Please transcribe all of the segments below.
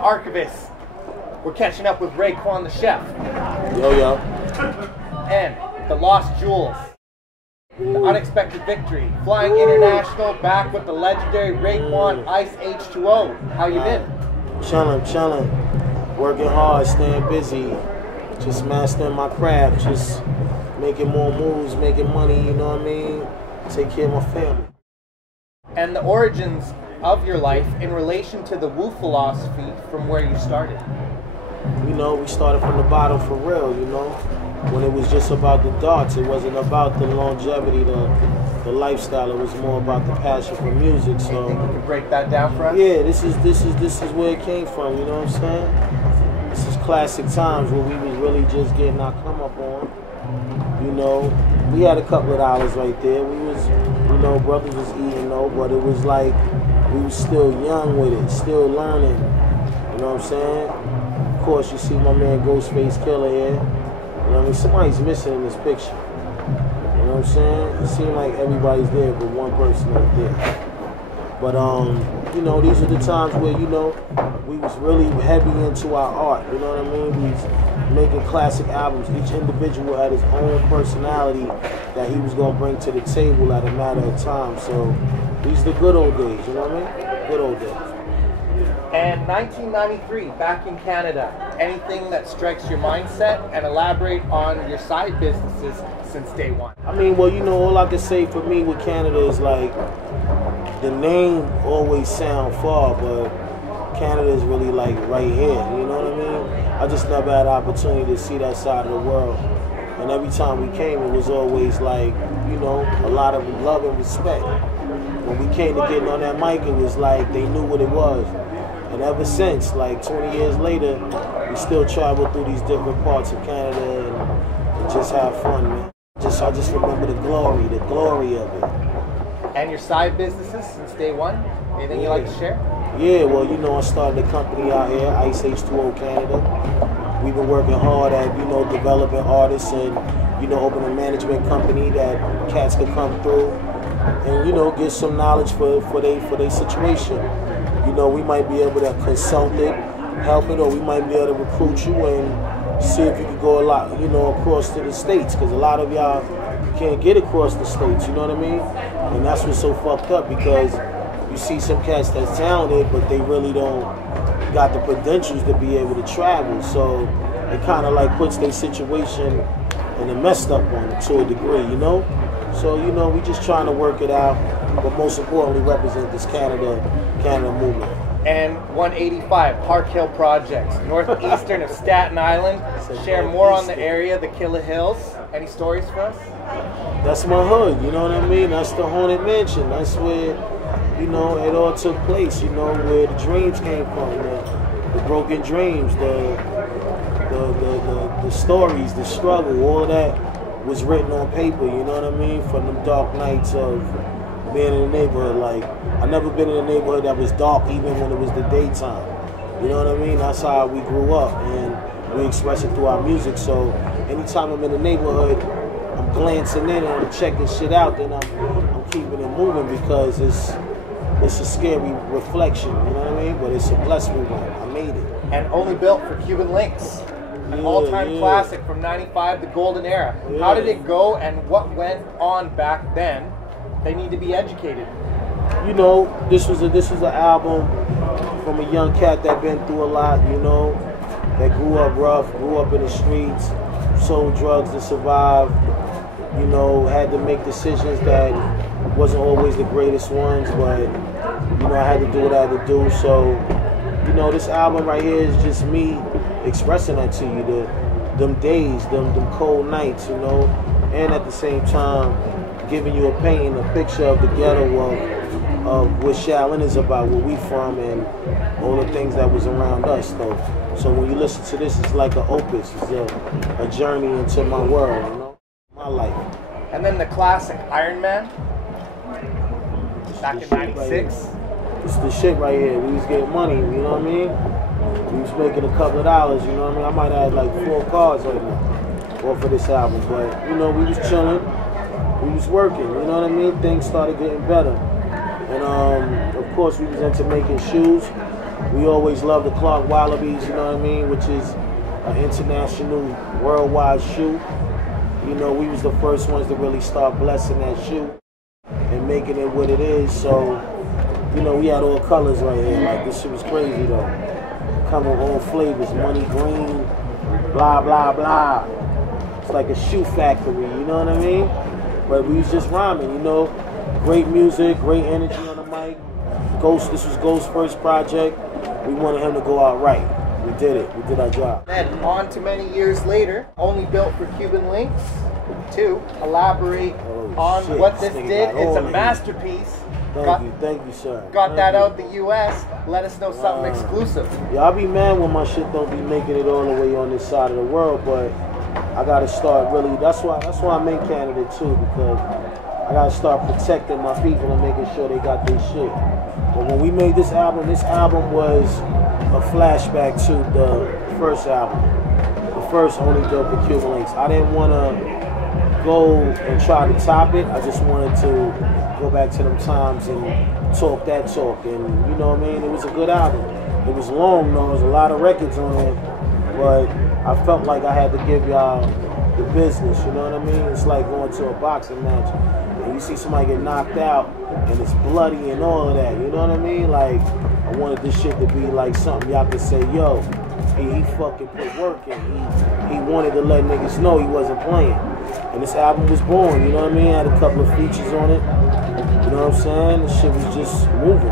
the archivist. We're catching up with Raekwon the chef. Yo, yo. And the lost jewels. The unexpected victory. Flying international, back with the legendary Raekwon Ice H2O. How you been? Chilling. Working hard, staying busy. Just mastering my craft. Just making more moves, making money, you know what I mean? Take care of my family. And the origins of your life in relation to the Wu philosophy from where you started. You know, we started from the bottom for real, you know? When it was just about the darts, it wasn't about the longevity, the lifestyle. It was more about the passion for music. So you can break that down for us? Yeah, this is where it came from. You know what I'm saying? This is classic times where we was really just getting our come up on. You know, we had a couple of dollars right there. We was, you know, brothers was eating though, but it was like we was still young with it, still learning. You know what I'm saying? Of course, you see my man Ghostface Killer here. You know what I mean? Somebody's missing in this picture. You know what I'm saying? It seemed like everybody's there, but one person ain't there. But, you know, these are the times where, you know, we was really heavy into our art. You know what I mean? We was making classic albums. Each individual had his own personality that he was going to bring to the table at a matter of time. So these are the good old days, you know what I mean? Good old days. And 1993, back in Canada, anything that strikes your mindset, and elaborate on your side businesses since day one. I mean, well, you know, all I can say for me with Canada is like, the name always sound far, but Canada is really like right here, you know what I mean? I just never had the opportunity to see that side of the world. And every time we came, it was always like, you know, a lot of love and respect. When we came to getting on that mic, it was like they knew what it was. And ever since, like 20 years later, we still travel through these different parts of Canada and just have fun, man. I just remember the glory of it. And your side businesses since day one? Anything you'd like to share? Yeah, well, you know, I started a company out here, Ice H2O Canada. We've been working hard at, you know, developing artists and, you know, opening a management company that cats can come through and, you know, get some knowledge for their situation. You know, we might be able to consult it, help it, or we might be able to recruit you and see if you can go a lot, you know, across to the States, because a lot of y'all can't get across the States, you know what I mean? And that's what's so fucked up, because you see some cats that's talented, but they really don't got the credentials to be able to travel. So it kind of like puts their situation in a messed up one to a degree, you know? So, you know, we just trying to work it out, but most importantly represent this Canada movement. And 185 Park Hill Projects, northeastern of Staten Island. Share more on the area, the Killer Hills. Any stories for us? That's my hood, you know what I mean? That's the haunted mansion. That's where, you know, it all took place, you know, where the dreams came from, the broken dreams, the stories, the struggle, all of that was written on paper, you know what I mean? From the dark nights of being in the neighborhood. Like, I never been in a neighborhood that was dark even when it was the daytime. You know what I mean? That's how we grew up, and we express it through our music. So anytime I'm in the neighborhood, I'm glancing in and I'm checking shit out, then I'm keeping it moving, because it's a scary reflection, you know what I mean? But it's a blessful one. I made it. And only built for Cuban Links. An all-time classic from '95, the golden era. Yeah. How did it go, and what went on back then? They need to be educated. You know, this was an album from a young cat that been through a lot, you know, that grew up rough, grew up in the streets, sold drugs to survive, you know, had to make decisions that wasn't always the greatest ones, but, you know, I had to do what I had to do. So, you know, this album right here is just me expressing that to you, them days, them cold nights, you know, and at the same time giving you a painting, a picture of the ghetto of what Shaolin is about, where we from, and all the things that was around us, though. So when you listen to this, it's like an opus. It's a journey into my world, you know, my life. And then the classic Iron Man, back in '96. It's the shit right here. We was getting money, you know what I mean? We was making a couple of dollars, you know what I mean? I might have had like 4 cars right now off of this album, but, you know, we was chilling. We was working, you know what I mean? Things started getting better. And of course we was into making shoes. We always love the Clark Wallabies, you know what I mean, which is an international, worldwide shoe. You know, we was the first ones to really start blessing that shoe and making it what it is. So, you know, we had all colors right here. Like, this shit was crazy, though. Come with all flavors, money green, blah, blah, blah. It's like a shoe factory, you know what I mean? But we was just rhyming, you know. Great music, great energy on the mic. Ghost, this was Ghost's first project. We wanted him to go out right. We did it. We did our job. And on to many years later, only built for Cuban links, to elaborate on shit, what this this nigga did. got It's a all masterpiece. Thank you, sir. Got that out the U.S. Let us know something exclusive. Yeah, I'll be mad when my shit don't be making it all the way on this side of the world, but I gotta start really. That's why I'm in Canada too, because I gotta start protecting my people and making sure they got their shit. But when we made this album was a flashback to the first album. The first only built for Cuban links. I didn't want to go and try to top it. I just wanted to go back to them times and talk that talk. And you know what I mean? It was a good album. It was long though. There was a lot of records on it. But I felt like I had to give y'all the business. You know what I mean? It's like going to a boxing match and you see somebody get knocked out and it's bloody and all of that. You know what I mean? Like, I wanted this shit to be like something y'all could say, yo, he fucking put work in. He wanted to let niggas know he wasn't playing. And this album was born, you know what I mean? Had a couple of features on it. You know what I'm saying? The shit was just moving.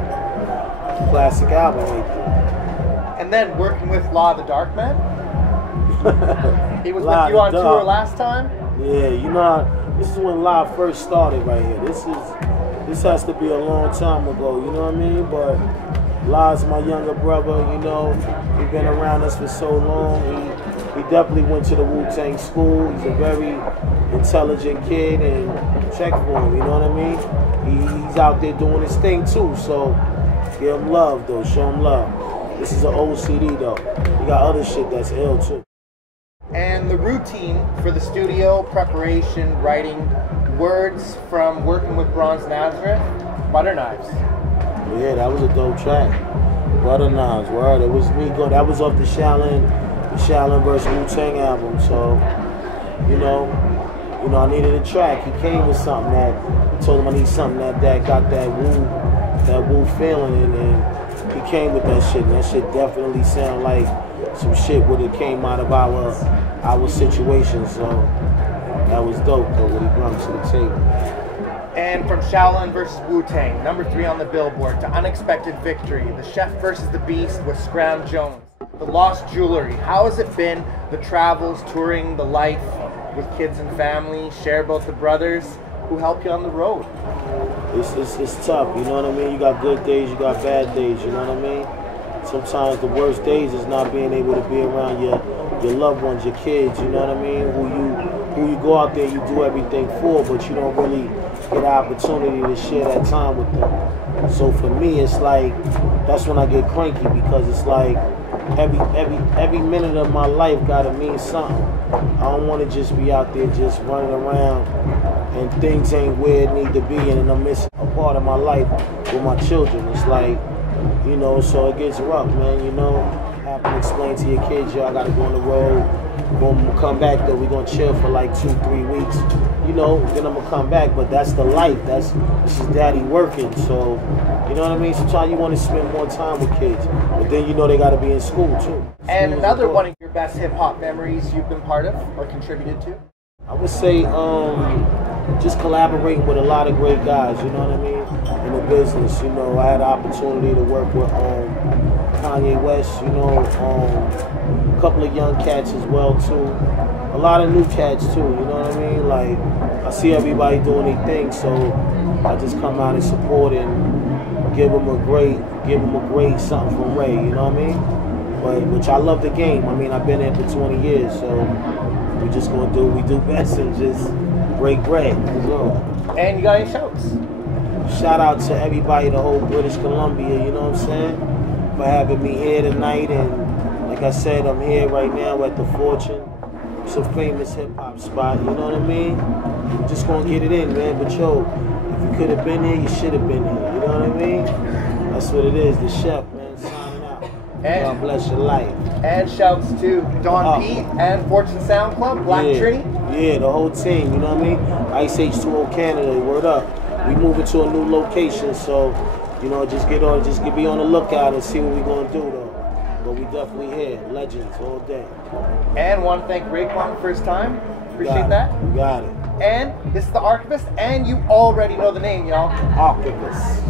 Classic album right there. And then working with Law of the Dark Man. He was Law with you on Dark. tour last time? Yeah, you know, this is when Live first started right here. This has to be a long time ago, you know what I mean? But Law's my younger brother, you know. He's been around us for so long. He definitely went to the Wu-Tang school. He's a very intelligent kid, and check for him, you know what I mean? He's out there doing his thing too, so give him love though, show him love. This is an old CD though. We got other shit that's ill too. And the routine for the studio, preparation, writing, words from working with Bronze Nazareth, Butter Knives. Yeah, that was a dope track. Butter Knives, word. It was me go. That was off the Shaolin vs. Wu-Tang album. So, you know, I needed a track. He came with something that I told him I need something that got that Wu feeling, and he came with that shit. And that shit definitely sounded like some shit would have came out of our situation. So that was dope though, what he brought to the table. And from Shaolin versus Wu-Tang, #3 on the Billboard, to Unexpected Victory, The Chef versus the Beast with Scram Jones, The Lost Jewelry. How has it been, the travels, touring, the life with kids and family? Share about the brothers who help you on the road. It's tough, you know what I mean? You got good days, you got bad days, you know what I mean? Sometimes the worst days is not being able to be around your loved ones, your kids, you know what I mean? Who you go out there, you do everything for, but you don't really get an opportunity to share that time with them. So for me, it's like, that's when I get cranky, because it's like every minute of my life gotta mean something. I don't want to just be out there just running around and things ain't where it need to be, and then I'm missing a part of my life with my children. It's like, you know, so it gets rough, man, you know. Have to explain to your kids, yo, I gotta go on the road. We're gonna come back though, we're gonna chill for like 2-3 weeks. You know, then I'm gonna come back, but that's the life. This is daddy working, so you know what I mean? Sometimes you wanna spend more time with kids, but then you know they gotta be in school too. And another one of your best hip-hop memories you've been part of or contributed to? I would say just collaborating with a lot of great guys, you know what I mean, in the business. You know, I had the opportunity to work with Kanye West, you know, a couple of young cats as well too. A lot of new cats too, you know what I mean? Like, I see everybody doing their thing, so I just come out and support and give them a great something from Ray, you know what I mean? Which I love the game. I mean, I've been in for 20 years, so we just gonna do what we do best and just break bread. And you got any shouts? Shout out to everybody, the whole British Columbia, you know what I'm saying? For having me here tonight, and like I said, I'm here right now at the Fortune. It's a famous hip-hop spot, you know what I mean? Just gonna get it in, man, but yo, if you could have been here, you should have been here, you know what I mean? That's what it is, the chef, man, signing out. God bless your life. And shouts to Don P and Fortune Sound Club, Black Trini. Yeah, the whole team, you know what I mean? Ice H2O Canada, word up. We moving to a new location, so, you know, just be on the lookout and see what we're going to do, though. But we definitely here, legends all day. And want to thank Raekwon first time. Appreciate that. You got it. And this is the Archivist, and you already know the name, y'all. Archivist.